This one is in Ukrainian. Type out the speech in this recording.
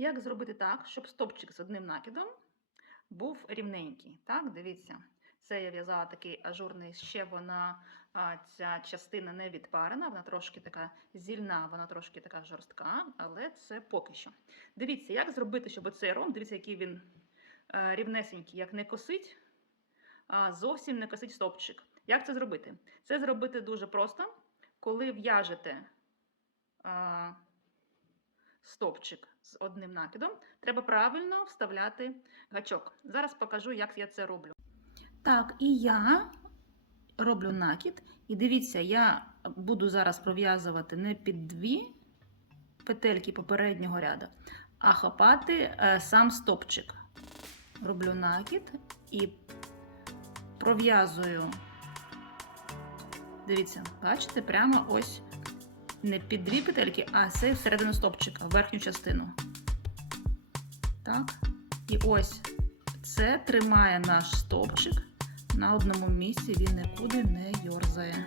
Як зробити так, щоб стопчик з одним накидом був рівненький? Так, дивіться, це я в'язала такий ажурний, ще вона ця частина не відпарена, вона трошки така зільна, вона трошки така жорстка, але це поки що. Дивіться, як зробити, щоб оцей ром, дивіться, який він е, рівнесенький, як не косить, а зовсім не косить стопчик. Як це зробити? Це зробити дуже просто, коли в'яжете. А, стовпчик з одним накидом, треба правильно вставляти гачок. Зараз покажу, як я це роблю. Так, і я роблю накид. І дивіться, я буду зараз пров'язувати не під дві петельки попереднього ряду, а хапати е, сам стопчик. Роблю накид і пров'язую. Дивіться, бачите, прямо ось не під дві петельки, а цей всередину стопчика, верхню частину. Так. І ось це тримає наш стопчик на одному місці, він нікуди не йорзає.